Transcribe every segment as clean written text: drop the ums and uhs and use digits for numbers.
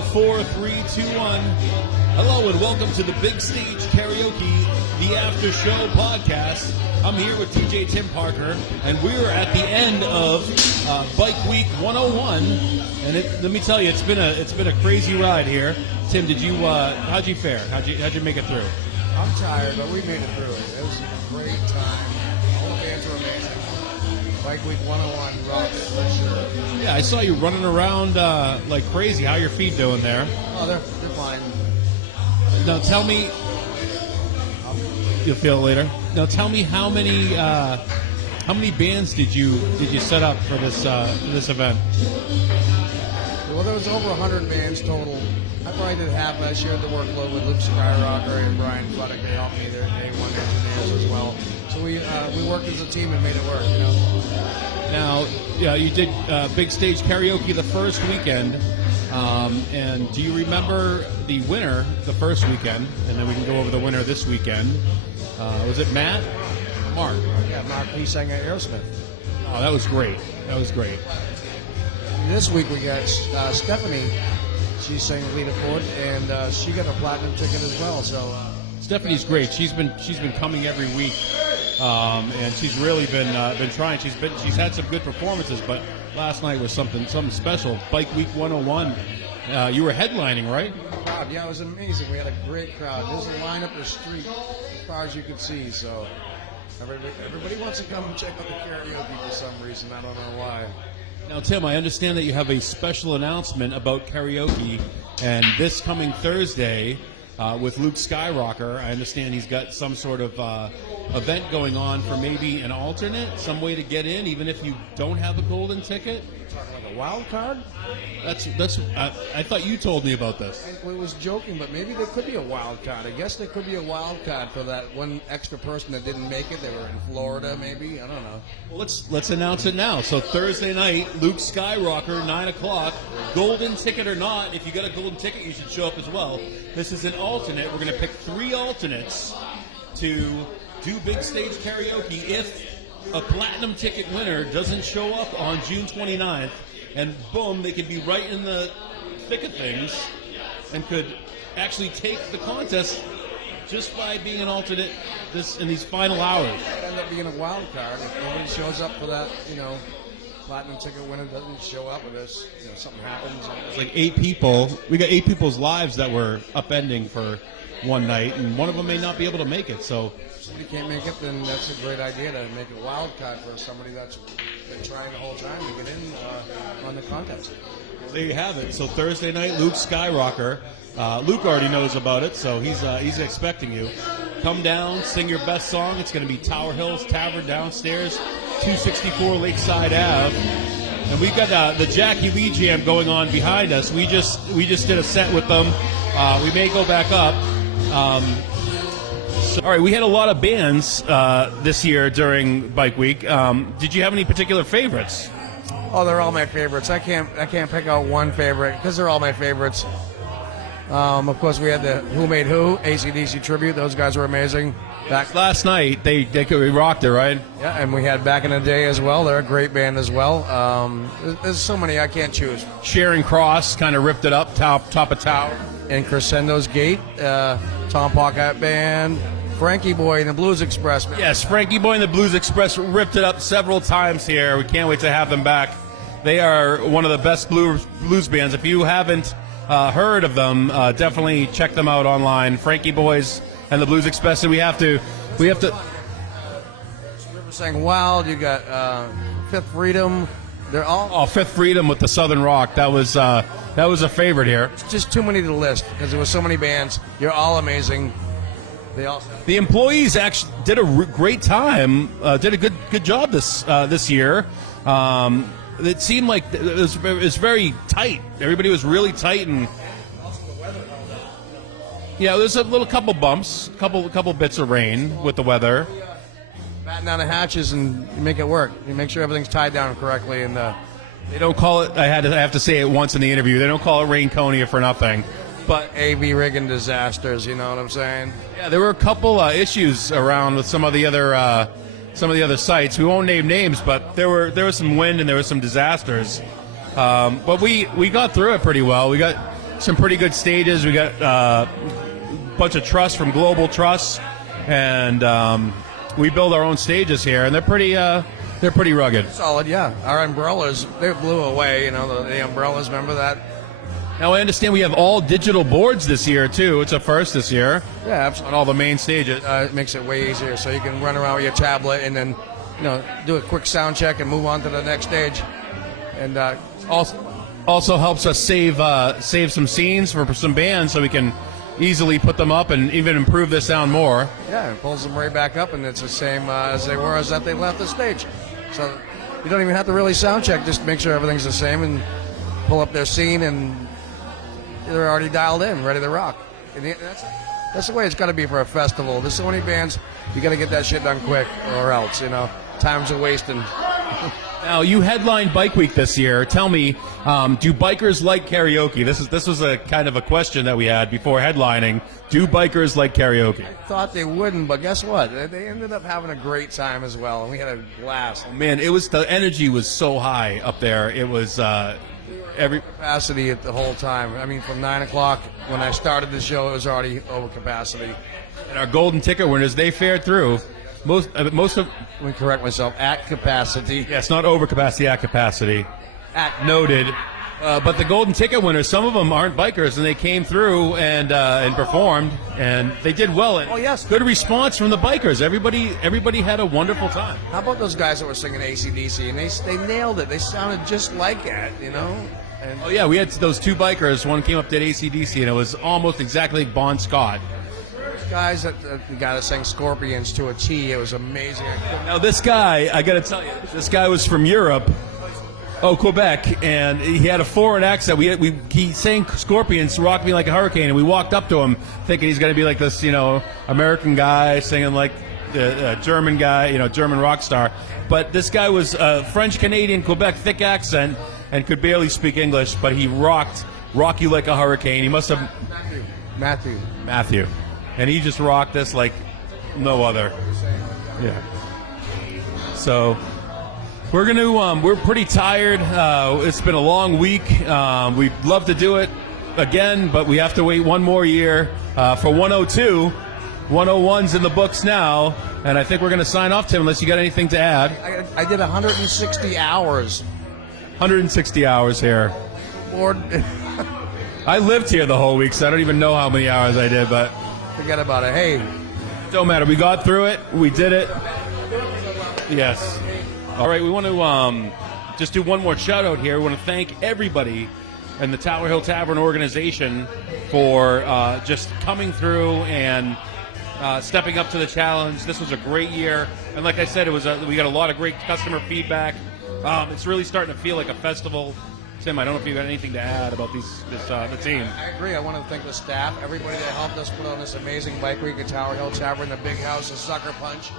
5, 4, 3, 2, 1. Hello and welcome to the Big Stage Karaoke, the After Show podcast. I'm here with DJ Tim Parker, and we're at the end of Bikeweek 101. And let me tell you, it's been a crazy ride here. Tim, how'd you fare? How'd you make it through? I'm tired, but we made it through it. It was a great time. All the bands were amazing. Bikeweek 101 rocks for sure. Yeah, I saw you running around like crazy. How are your feet doing there? Oh, they're fine. Now tell me, you'll feel it later. Now tell me how many bands did you set up for this event? Well, there was over 100 bands total. I probably did half. I shared the workload with Luke SkyRocker and Brian Fuddick. They helped me. They're day one engineers as well. So we worked as a team and made it work. You know. Now, yeah, you did Big Stage Karaoke the first weekend, and do you remember the winner the first weekend? And then we can go over the winner this weekend. Was it Matt? Mark. Yeah, Mark. He sang at Aerosmith. Oh, that was great. That was great. This week we got Stephanie. She sang Lita Ford, and she got a platinum ticket as well. So Stephanie's great. She's been coming every week, and she's really been trying. She's had some good performances, but last night was something special. Bikeweek 101. You were headlining, right? Yeah, it was amazing. We had a great crowd. There's a line up the street as far as you could see. So everybody wants to come and check out the karaoke for some reason. I don't know why. Now, Tim, I understand that you have a special announcement about karaoke, and this coming Thursday with Luke SkyRocker, I understand he's got some sort of event going on for maybe an alternate, some way to get in, even if you don't have a golden ticket. Talking like a wild card? I thought you told me about this. I was joking, but maybe there could be a wild card. I guess there could be a wild card for that one extra person that didn't make it. They were in Florida, maybe. I don't know. Well, let's announce it now. So Thursday night, Luke SkyRocker, 9 o'clock. Golden ticket or not, if you got a golden ticket, you should show up as well. This is an alternate. We're going to pick 3 alternates to do Big Stage Karaoke if a platinum ticket winner doesn't show up on June 29th, and boom, they could be right in the thick of things and could actually take the contest just by being an alternate in these final hours. It could end up being a wild card if nobody shows up for that, platinum ticket winner doesn't show up with us, something happens. It's like 8 people. We got 8 people's lives that were upending for one night, and one of them may not be able to make it. So if somebody can't make it, then that's a great idea to make a wild card for somebody that's been trying the whole time to get in on the contest. Well, there you have it. So Thursday night, Luke SkyRocker. Luke already knows about it, so he's expecting you. Come down, sing your best song. It's going to be Tower Hill Tavern downstairs, 264 Lakeside Ave. And we've got the Jackie Lee Jam going on behind us. We just did a set with them. We may go back up. All right, we had a lot of bands this year during Bike Week. Did you have any particular favorites? Oh, they're all my favorites. I can't pick out one favorite because they're all my favorites. Of course, we had the Who Made Who, AC/DC tribute. Those guys were amazing. Last night, they rocked it, right? Yeah, and we had Back in the Day as well. They're a great band as well. There's so many I can't choose. Sharing Cross kind of ripped it up, top of Tower. And Crescendo's Gate, Tom Pocket Band, Frankie Boy and the Blues Express. Yes, Frankie Boy and the Blues Express ripped it up several times here. We can't wait to have them back. They are one of the best blues bands. If you haven't heard of them, definitely check them out online. Frankie Boys and the Blues Express. And we have to. River Sang Wild. You got Fifth Freedom. They're all Fifth Freedom with the Southern Rock. That was a favorite here. It's just too many to list because there were so many bands. You're all amazing. The employees actually did a great time. Did a good job this year. It seemed like it was very tight. Everybody was really tight, and yeah, there's a couple bumps, couple bits of rain with the weather. Batten down the hatches and you make it work. You make sure everything's tied down correctly, and they don't call it. I have to say it once in the interview. They don't call it Rainconia for nothing. But AV rigging disasters, you know what I'm saying? Yeah, there were a couple issues around with some of the other sites. We won't name names, but there was some wind and there was some disasters. But we got through it pretty well. We got some pretty good stages. We got a bunch of truss from Global Truss, and we build our own stages here, and they're pretty rugged. Solid, yeah. Our umbrellas, they blew away. You know, the umbrellas. Remember that? Now, I understand we have all digital boards this year, too. It's a first this year. Yeah, On absolutely. all the main stages. It makes it way easier, so you can run around with your tablet and then, do a quick sound check and move on to the next stage. And Also helps us save some scenes for some bands so we can easily put them up and even improve the sound more. yeah, it pulls them right back up, and it's the same as they were as that they left the stage. So you don't even have to really sound check, just make sure everything's the same and pull up their scene, and they're already dialed in, ready to rock. And that's the way it's got to be for a festival. There's so many bands, you got to get that shit done quick, or else, time's a wasting. Now, you headlined Bikeweek this year. Tell me, do bikers like karaoke? This was a kind of a question that we had before headlining. Do bikers like karaoke? Thought they wouldn't, but guess what? They ended up having a great time as well, and we had a blast. Man, the energy was so high up there. It was every Capacity at the whole time. I mean, from 9 o'clock when I started the show, it was already over capacity. and our golden ticket winners. They fared through. Most of Let me correct myself. At capacity. yes, not over capacity, at capacity. Noted. But the golden ticket winners, some of them aren't bikers, and they came through and performed, and they did well. Oh, yes. Good response from the bikers. Everybody had a wonderful time. How about those guys that were singing AC/DC, and they nailed it. They sounded just like it, And Oh yeah, we had those two bikers. One came up did AC/DC, and it was almost exactly like Bon Scott. guys that got us sang Scorpions to a T. It was amazing. Now this guy, I got to tell you, this guy was from Europe. Oh, Quebec, and he had a foreign accent. He sang Scorpions, "Rock Me Like a Hurricane," and we walked up to him thinking he's going to be like this, American guy singing like a German guy, German rock star. But this guy was French Canadian, Quebec, thick accent, and could barely speak English. But he rocked "Rock You Like a Hurricane." He must have Matthew, and he just rocked this like no other. Yeah. So. We're pretty tired. It's been a long week. We'd love to do it again, but we have to wait one more year for 102. 101's in the books now, and I think we're going to sign off, Tim, unless you got anything to add. I did 160 hours. 160 hours here. Lord, I lived here the whole week, so I don't even know how many hours I did, but forget about it. Hey, don't matter. We got through it. We did it. Yes. All right, we want to just do one more shout-out here. We want to thank everybody in the Tower Hill Tavern organization for just coming through and stepping up to the challenge. This was a great year. And like I said, we got a lot of great customer feedback. It's really starting to feel like a festival. Tim, I don't know if you got anything to add about the team. I agree. I want to thank the staff, everybody that helped us put on this amazing bike week at Tower Hill Tavern, the Big House, the Sucker Punch.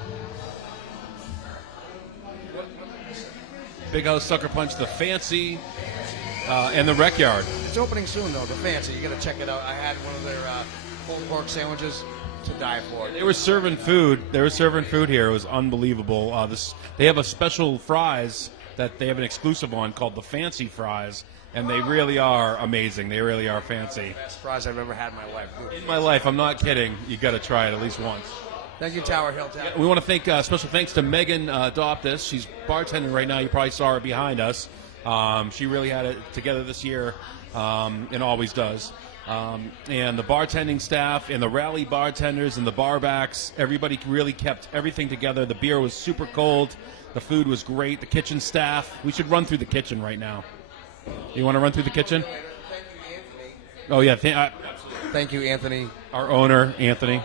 Big House, Sucker Punch, the Fancy, and the Rec Yard. It's opening soon, though, the Fancy. You got to check it out. I had one of their pulled pork sandwiches to die for. They were serving food. Here. It was unbelievable. They have a special fries that they have an exclusive on called the Fancy Fries, and they really are amazing. They really are fancy. Best fries I've ever had in my life. In my life, I'm not kidding. You got to try it at least once. Thank you, Tower Hill Tavern. We want to thank special thanks to Megan Doptis. She's bartending right now. You probably saw her behind us. She really had it together this year, and always does. And the bartending staff and the rally bartenders and the barbacks, everybody really kept everything together. The beer was super cold. The food was great. The kitchen staff. We should run through the kitchen right now. You want to run through the kitchen? Thank you, Anthony. Oh, yeah. Thank you, Anthony. Our owner, Anthony.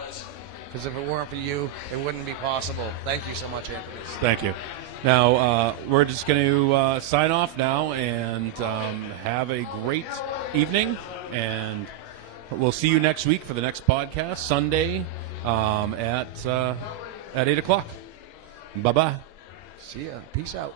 Because if it weren't for you, it wouldn't be possible. Thank you so much, Anthony. Thank you. Now, we're just going to sign off now and have a great evening. And we'll see you next week for the next podcast, Sunday at 8 o'clock. Bye-bye. See ya. Peace out.